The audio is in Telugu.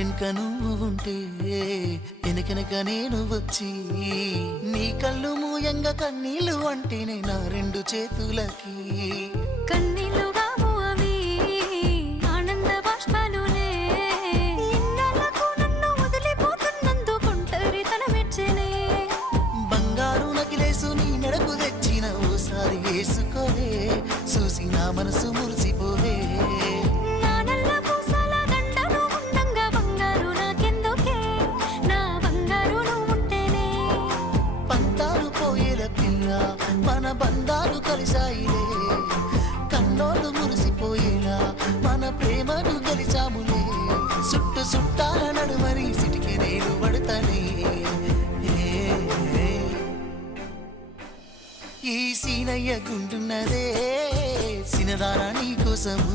ఇంటెనక నువ్వు ఉంటే వెనకెనక నేను వచ్చి నీ కళ్ళు మూయంగా కన్నీళ్ళు అంటేనే నా రెండు చేతులకి కన్నీళ్ళుగా అవి ఆనంద బాష్పాలులే ఇన్నాళ్ళకు నన్ను వదిలిపోతున్నందుకు ఒంటరితనమెచ్చనే బంగారు నకిలేసు నీ మెడకు తెచ్చిన ఓసారి వేసుకోవే చూసి నా మనసు మురిసిపోవే మన బంధాలు కలిసాయిలే కన్నోళ్ళు మురిసిపోయేలా మన ప్రేమను కలిసాములే చుట్టు చుట్టాల నడుమని సిటికి నేను పడతానే ఈ సీనయ్య గుంటున్నదే సినదానా నీ కోసము